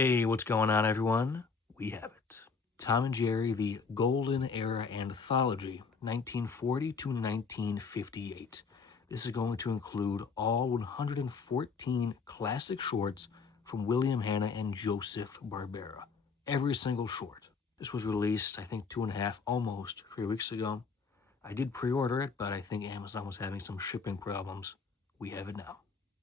Hey, what's going on, everyone? We have it. Tom and Jerry, the Golden Era Anthology, 1940 to 1958. This is going to include all 114 classic shorts from William Hanna and Joseph Barbera. Every single short. This was released, I think, 2.5, almost 3 weeks ago. I did pre-order it, but I think Amazon was having some shipping problems. We have it now.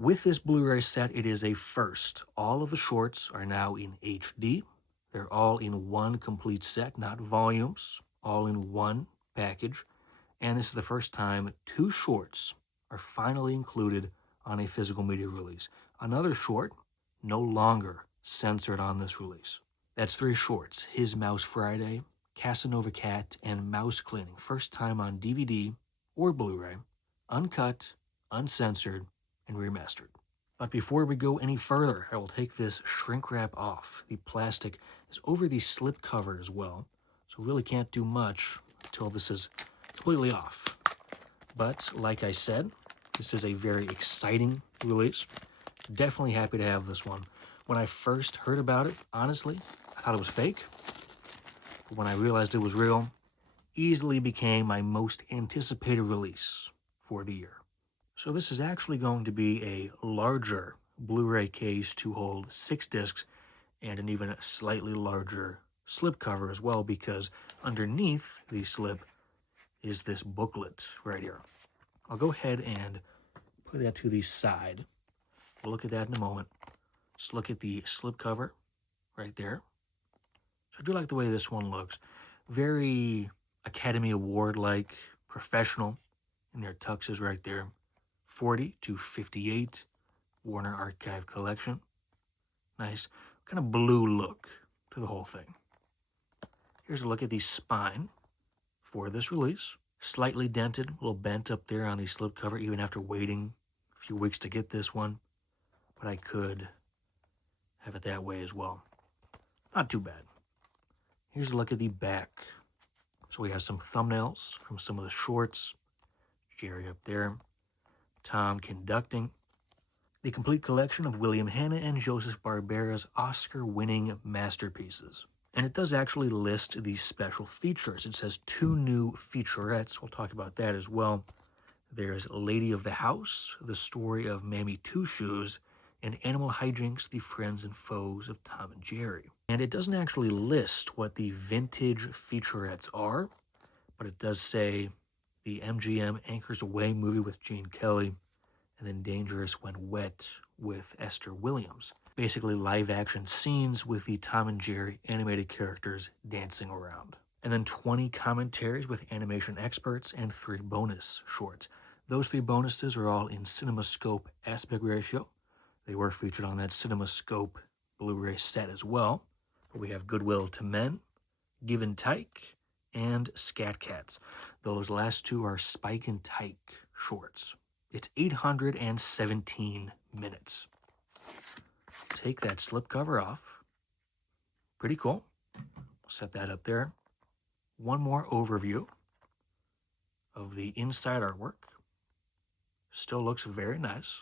With this Blu-ray set, it is a first. All of the shorts are now in HD. They're all in one complete set, not volumes, all in one package. And this is the first time 2 shorts are finally included on a physical media release. Another short, no longer censored on this release. That's 3 shorts: His Mouse Friday, Casanova Cat, and Mouse Cleaning. First time on DVD or Blu-ray, uncut, uncensored, and remastered. But before we go any further, I will take this shrink wrap off. The plastic is over the slip cover as well, so really can't do much until this is completely off. But like I said, this is a very exciting release. Definitely happy to have this one. When I first heard about it, honestly, I thought it was fake. But when I realized it was real, easily became my most anticipated release for the year. So this is actually going to be a larger Blu-ray case to hold 6 discs and an even slightly larger slipcover as well, because underneath the slip is this booklet right here. I'll go ahead and put that to the side. We'll look at that in a moment. Just look at the slipcover right there. So I do like the way this one looks. Very Academy Award-like, professional, and their tuxes right there. 40 to 58 Warner Archive collection. Nice kind of blue look to the whole thing. Here's a look at the spine for this release. Slightly dented, a little bent up there on the slipcover, even after waiting a few weeks to get this one. But I could have it that way as well. Not too bad. Here's a look at the back. So we have some thumbnails from some of the shorts. Jerry up there. Tom conducting. The complete collection of William Hanna and Joseph Barbera's Oscar-winning masterpieces. And it does actually list these special features. It says 2 new featurettes. We'll talk about that as well. There's Lady of the House, the story of Mammy Two Shoes, and Animal Hijinks, the friends and foes of Tom and Jerry. And it doesn't actually list what the vintage featurettes are, but it does say the MGM Anchors Away movie with Gene Kelly, and then Dangerous When Wet with Esther Williams. Basically live-action scenes with the Tom and Jerry animated characters dancing around. And then 20 commentaries with animation experts and 3 bonus shorts. Those 3 bonuses are all in CinemaScope aspect ratio. They were featured on that CinemaScope Blu-ray set as well. We have Goodwill to Men, Give and Take, and Scat Cats. Those last 2 are Spike and Tyke shorts. It's 817 minutes. Take that slipcover off. Pretty cool. Set that up there. One more overview of the inside artwork. Still looks very nice.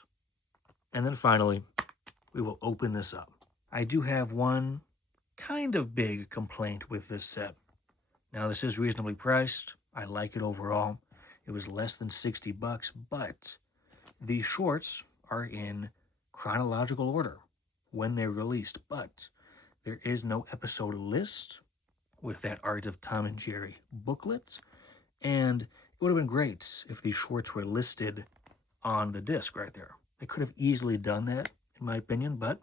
And then finally, we will open this up. I do have one kind of big complaint with this set. Now, this is reasonably priced. I like it overall. It was less than $60, but the shorts are in chronological order when they're released, but there is no episode list with that Art of Tom and Jerry booklet, and it would have been great if these shorts were listed on the disc right there. They could have easily done that, in my opinion, but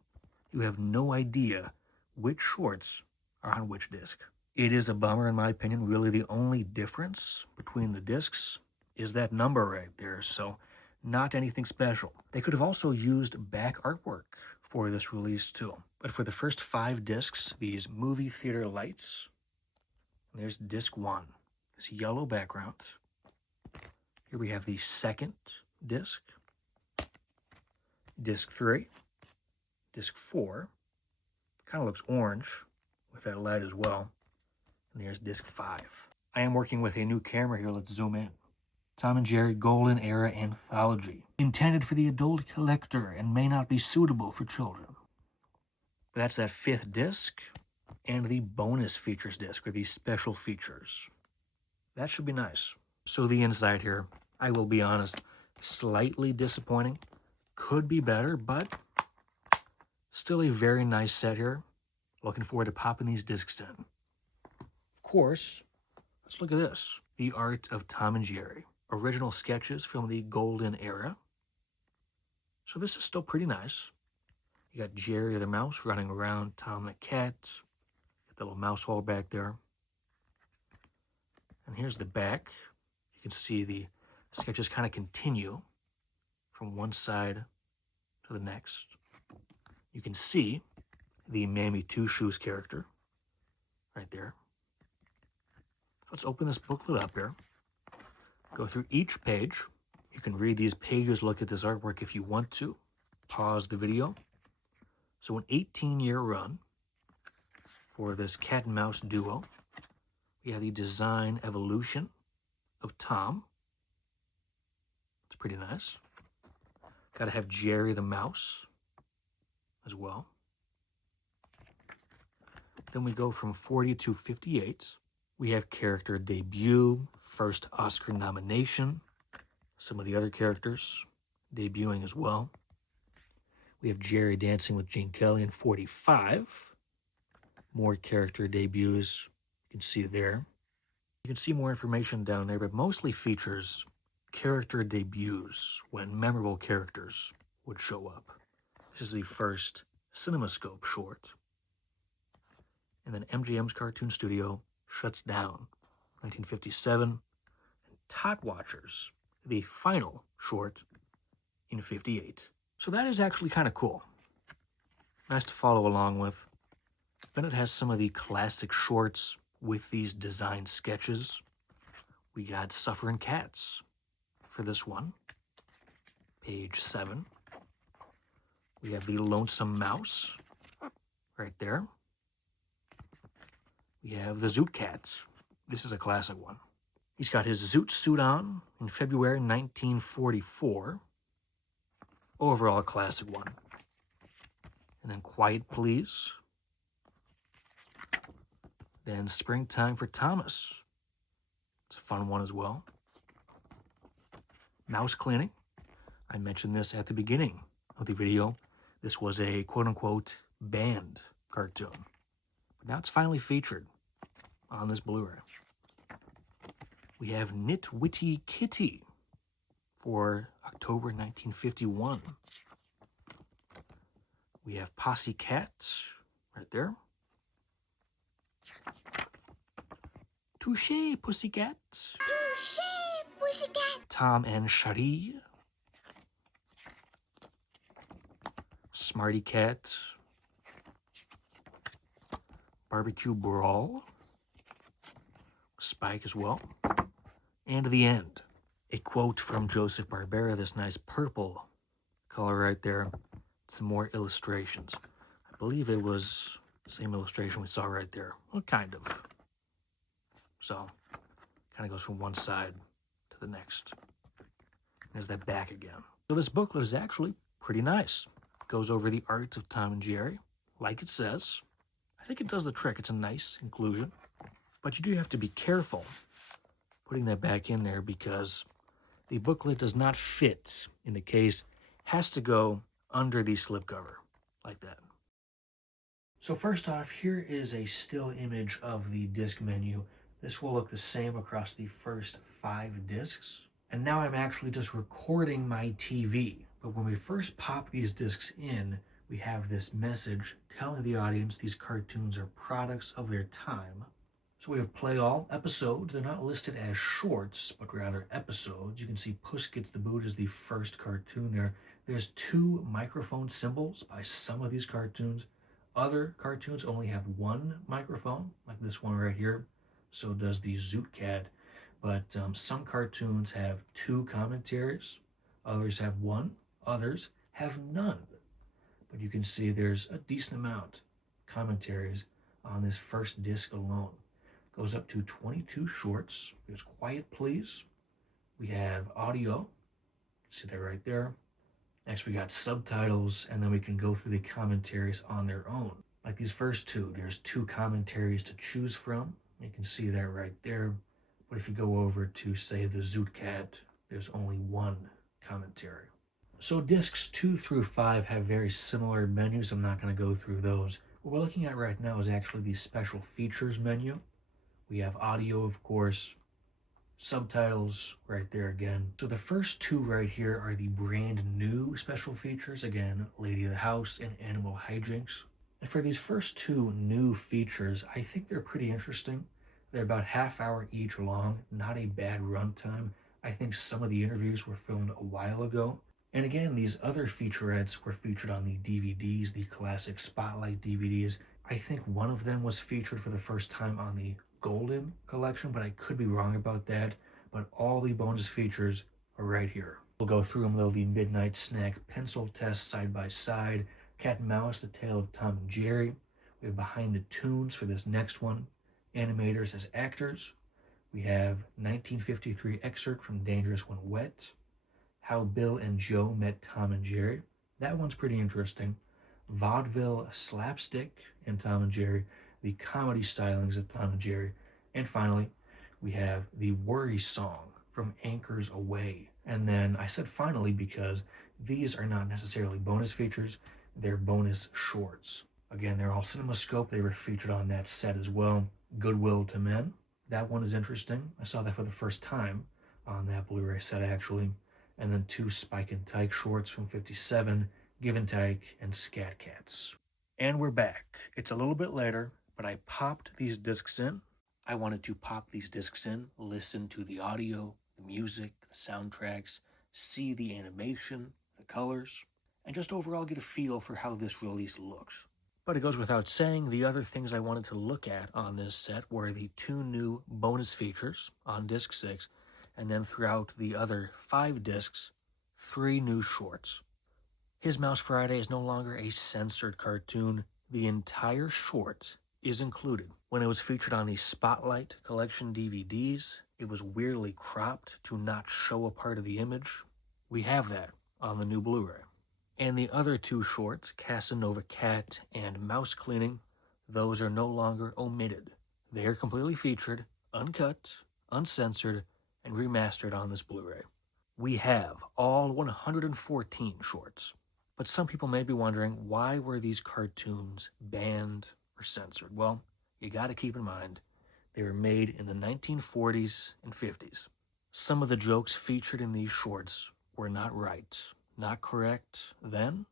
you have no idea which shorts are on which disc. It is a bummer, in my opinion. Really, the only difference between the discs is that number right there, so not anything special. They could have also used back artwork for this release too. But for the first 5 discs, these movie theater lights, there's disc 1, this yellow background. Here we have the second disc, disc 3, disc 4, kind of looks orange with that light as well. And there's disc 5. I am working with a new camera here. Let's zoom in. Tom and Jerry Golden Era Anthology. Intended for the adult collector and may not be suitable for children. That's that 5th disc and the bonus features disc, or these special features. That should be nice. So the inside here, I will be honest, slightly disappointing. Could be better, but still a very nice set here. Looking forward to popping these discs in. Of course, let's look at this. The Art of Tom and Jerry. Original sketches from the Golden Era. So this is still pretty nice. You got Jerry the mouse running around, Tom the cat. Got the little mouse hole back there. And here's the back. You can see the sketches kind of continue from one side to the next. You can see the Mammy Two Shoes character right there. Let's open this booklet up here. Go through each page. You can read these pages, look at this artwork if you want to. Pause the video. So an 18-year run for this cat and mouse duo. We have the design evolution of Tom. It's pretty nice. Got to have Jerry the mouse as well. Then we go from 40 to 58. We have character debut, first Oscar nomination. Some of the other characters debuting as well. We have Jerry dancing with Gene Kelly in 45. More character debuts. You can see there. You can see more information down there, but mostly features character debuts when memorable characters would show up. This is the first CinemaScope short. And then MGM's Cartoon Studio shuts down, 1957. And Tot Watchers, the final short, in 58. So that is actually kind of cool. Nice to follow along with. Then it has some of the classic shorts with these design sketches. We got Suffering Cats for this one, page 7. We have the Lonesome Mouse right there. We have the Zoot Cat. This is a classic one. He's got his Zoot suit on in February 1944. Overall, a classic one. And then Quiet Please. Then Springtime for Thomas. It's a fun one as well. Mouse Cleaning. I mentioned this at the beginning of the video. This was a quote-unquote banned cartoon. But now it's finally featured on this Blu-ray. We have Nitwitty Kitty for October 1951. We have Posse Cat right there. Touché, Pussycat. Touché, Pussycat. Tom and Cherie. Smarty Cat. Barbecue Brawl. Spike as well. And the end. A quote from Joseph Barbera, this nice purple color right there. Some more illustrations. I believe it was the same illustration we saw right there. Well, kind of. So, kind of goes from one side to the next. There's that back again. So this booklet is actually pretty nice. It goes over the art of Tom and Jerry, like it says. I think it does the trick. It's a nice inclusion. But you do have to be careful putting that back in there because the booklet does not fit in the case. Has to go under the slipcover, like that. So first off, here is a still image of the disc menu. This will look the same across the first 5 discs. And now I'm actually just recording my TV. But when we first pop these discs in, we have this message telling the audience these cartoons are products of their time. So we have play all episodes. They're not listed as shorts, but rather episodes. You can see Puss Gets the Boot is the first cartoon there. There's 2 microphone symbols by some of these cartoons. Other cartoons only have 1 microphone, like this one right here. So does the Zoot Cat. But some cartoons have 2 commentaries. Others have 1. Others have none. But you can see there's a decent amount of commentaries on this first disc alone. Goes up to 22 shorts. There's Quiet Please. We have audio. See that right there. Next we got subtitles, and then we can go through the commentaries on their own. Like these first two, there's two commentaries to choose from. You can see that right there. But if you go over to, say, the Zoot Cat, there's only one commentary. So discs 2 through 5 have very similar menus. I'm not going to go through those. What we're looking at right now is actually the special features menu. We have audio, of course, subtitles right there again. So the first two right here are the brand new special features. Again, Lady of the House and Animal Hijinks. And for these first two new features, I think they're pretty interesting. They're about half hour each long, not a bad runtime. I think some of the interviews were filmed a while ago. And again, these other featurettes were featured on the DVDs, the classic Spotlight DVDs. I think one of them was featured for the first time on the Golden collection, but I could be wrong about that. But all the bonus features are right here. We'll go through them though. The Midnight Snack Pencil Test Side by Side, Cat and Mouse, The Tale of Tom and Jerry. We have Behind the Tunes for this next one, animators as actors. We have 1953 excerpt from Dangerous When Wet, How Bill and Joe Met Tom and Jerry. That one's pretty interesting. Vaudeville Slapstick and Tom and Jerry, the comedy stylings of Tom and Jerry. And finally, we have the Worry Song from Anchors Away. And then I said finally because these are not necessarily bonus features, they're bonus shorts. Again, they're all CinemaScope. They were featured on that set as well. Goodwill to Men. That one is interesting. I saw that for the first time on that Blu-ray set actually. And then two Spike and Tyke shorts from 57, Give and Take and Scat Cats. And we're back. It's a little bit later, but I popped these discs in. I wanted to pop these discs in, listen to the audio, the music, the soundtracks, see the animation, the colors, and just overall get a feel for how this release looks. But it goes without saying, the other things I wanted to look at on this set were the two new bonus features on disc 6, and then throughout the other 5 discs, 3 new shorts. His Mouse Friday is no longer a censored cartoon. The entire short is included. When it was featured on the Spotlight collection DVDs, it was weirdly cropped to not show a part of the image. We have that on the new Blu-ray. And the other 2 shorts, Casanova Cat and Mouse Cleaning, those are no longer omitted. They are completely featured, uncut, uncensored, and remastered on this Blu-ray. We have all 114 shorts. But some people may be wondering, why were these cartoons banned or censored? Well, you gotta keep in mind, they were made in the 1940s and 50s. Some of the jokes featured in these shorts were not right, not correct then,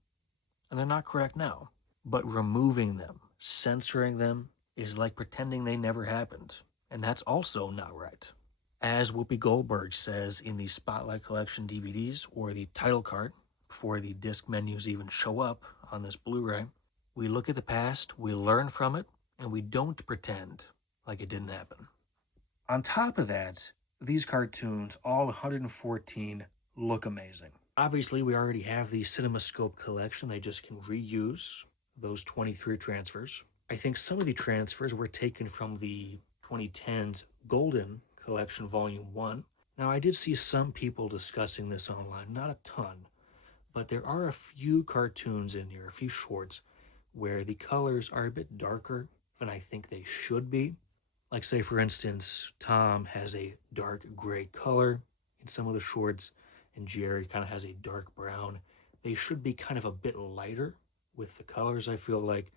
and they're not correct now. But removing them, censoring them, is like pretending they never happened, and that's also not right. As Whoopi Goldberg says in the Spotlight Collection DVDs, or the title card, before the disc menus even show up on this Blu-ray, we look at the past, we learn from it, and we don't pretend like it didn't happen. On top of that, these cartoons, all 114, look amazing. Obviously, we already have the CinemaScope collection. They just can reuse those 23 transfers. I think some of the transfers were taken from the 2010s Golden Collection Volume 1. Now, I did see some people discussing this online, not a ton, but there are a few cartoons in here, a few shorts, where the colors are a bit darker than I think they should be. Like, say, for instance, Tom has a dark gray color in some of the shorts, and Jerry kind of has a dark brown. They should be kind of a bit lighter with the colors, I feel like,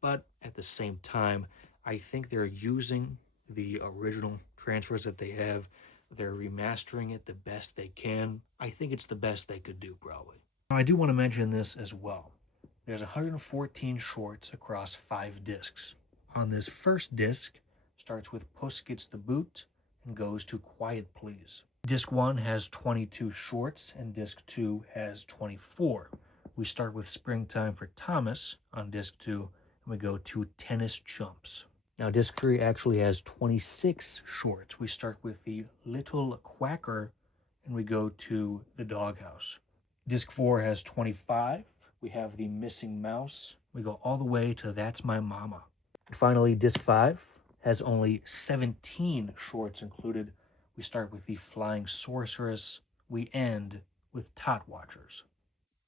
but at the same time, I think they're using the original transfers that they have. They're remastering it the best they can. I think it's the best they could do, probably. Now, I do want to mention this as well. There's 114 shorts across 5 discs. On this first disc, starts with Puss Gets the Boot and goes to Quiet Please. Disc 1 has 22 shorts and disc 2 has 24. We start with Springtime for Thomas on disc 2 and we go to Tennis Chumps. Now disc 3 actually has 26 shorts. We start with the Little Quacker and we go to the Doghouse. Disc 4 has 25. We have the Missing Mouse. We go all the way to That's My Mama. And finally, disc 5 has only 17 shorts included. We start with the Flying Sorceress. We end with Tot Watchers.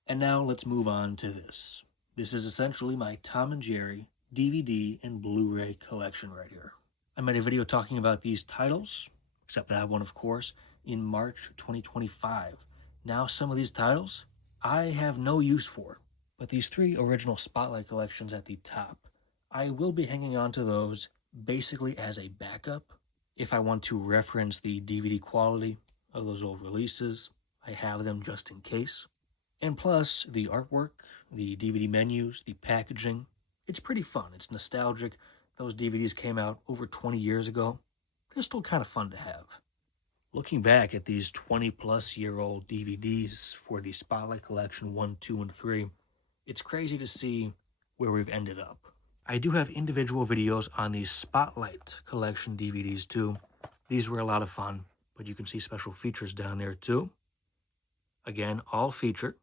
And now let's move on to this. This is essentially my Tom and Jerry DVD and Blu-ray collection right here. I made a video talking about these titles, except that one, of course, in March 2025. Now, some of these titles I have no use for, but these 3 original Spotlight collections at the top, I will be hanging on to those basically as a backup. If I want to reference the DVD quality of those old releases, I have them just in case. And plus, the artwork, the DVD menus, the packaging, it's pretty fun. It's nostalgic. Those DVDs came out over 20 years ago. They're still kind of fun to have. Looking back at these 20-plus-year-old DVDs for the Spotlight Collection 1, 2, and 3, it's crazy to see where we've ended up. I do have individual videos on the Spotlight Collection DVDs too. These were a lot of fun, but you can see special features down there too. Again, all featured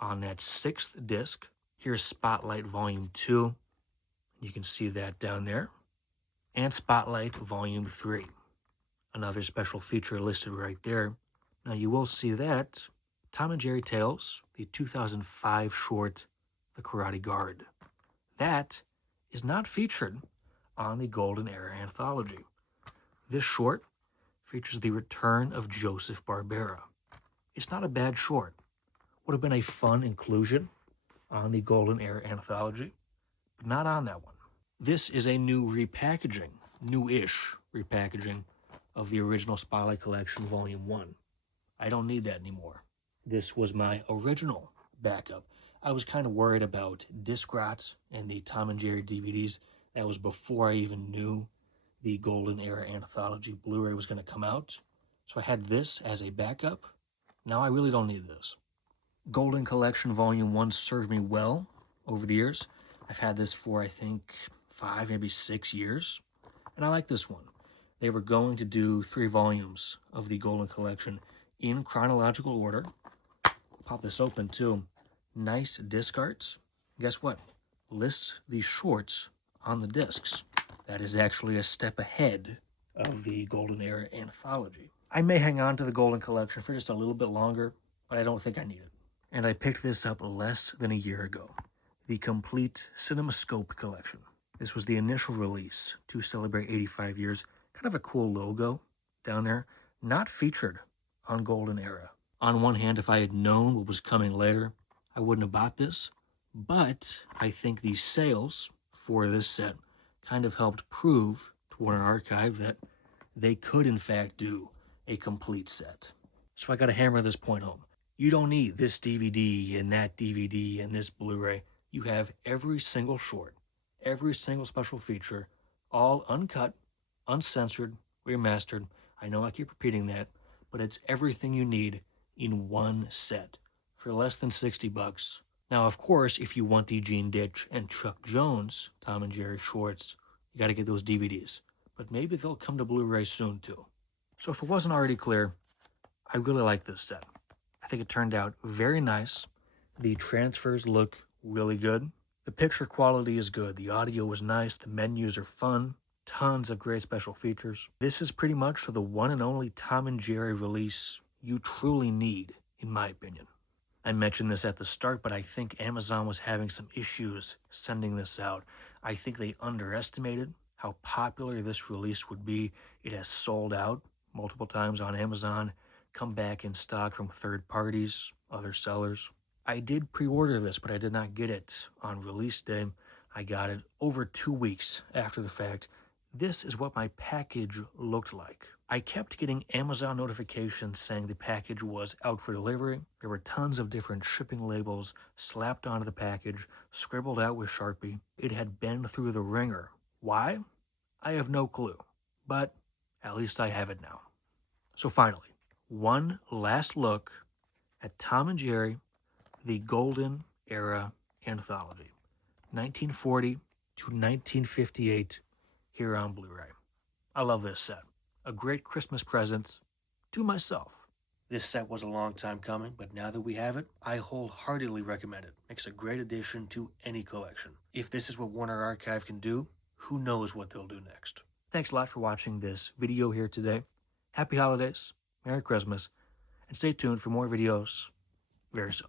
on that 6th disc. Here's Spotlight Volume 2. You can see that down there. And Spotlight Volume 3. Another special feature listed right there. Now you will see that Tom and Jerry Tales, the 2005 short, The Karate Guard. That is not featured on the Golden Era Anthology. This short features the return of Joseph Barbera. It's not a bad short. Would have been a fun inclusion on the Golden Era Anthology, but not on that one. This is a new repackaging, new-ish repackaging of the original Spotlight Collection Volume 1. I don't need that anymore. This was my original backup. I was kind of worried about disc rot and the Tom and Jerry DVDs. That was before I even knew the Golden Era Anthology Blu-ray was going to come out. So I had this as a backup. Now I really don't need this. Golden Collection Volume 1 served me well over the years. I've had this for, I think, 5, maybe 6 years. And I like this one. They were going to do 3 volumes of the Golden Collection in chronological order. Pop this open too. Nice disc arts. Guess what? Lists the shorts on the discs. That is actually a step ahead of the Golden Era Anthology. I may hang on to the Golden Collection for just a little bit longer, but I don't think I need it. And I picked this up less than a year ago. The complete CinemaScope collection. This was the initial release to celebrate 85 years. Kind of a cool logo down there. Not featured on Golden Era. On one hand, if I had known what was coming later, I wouldn't have bought this. But I think the sales for this set kind of helped prove to Warner Archive that they could in fact do a complete set. So I gotta hammer this point home. You don't need this DVD and that DVD and this Blu-ray. You have every single short, every single special feature, all uncut, uncensored, remastered. I know I keep repeating that, but it's everything you need in one set for less than $60. Now, of course, if you want the Gene Ditch and Chuck Jones Tom and Jerry shorts, you got to get those DVDs. But maybe they'll come to Blu-ray soon too. So if it wasn't already clear, I really like this set. I think it turned out very nice. The transfers look really good. The picture quality is good. The audio was nice. The menus are fun. Tons of great special features. This is pretty much the one and only Tom and Jerry release you truly need, in my opinion. I mentioned this at the start, but I think Amazon was having some issues sending this out. I think they underestimated how popular this release would be. It has sold out multiple times on Amazon, come back in stock from third parties, other sellers. I did pre-order this, but I did not get it on release day. I got it over 2 weeks after the fact. This is what my package looked like. I kept getting Amazon notifications saying the package was out for delivery. There were tons of different shipping labels slapped onto the package, scribbled out with Sharpie. It had been through the ringer. Why? I have no clue, but at least I have it now. So finally, one last look at Tom and Jerry, the Golden Era Anthology, 1940 to 1958, here on Blu-ray. I love this set. A great Christmas present to myself. This set was a long time coming, but now that we have it, I wholeheartedly recommend it. Makes a great addition to any collection. If this is what Warner Archive can do, who knows what they'll do next. Thanks a lot for watching this video here today. Happy holidays, Merry Christmas, and stay tuned for more videos very soon.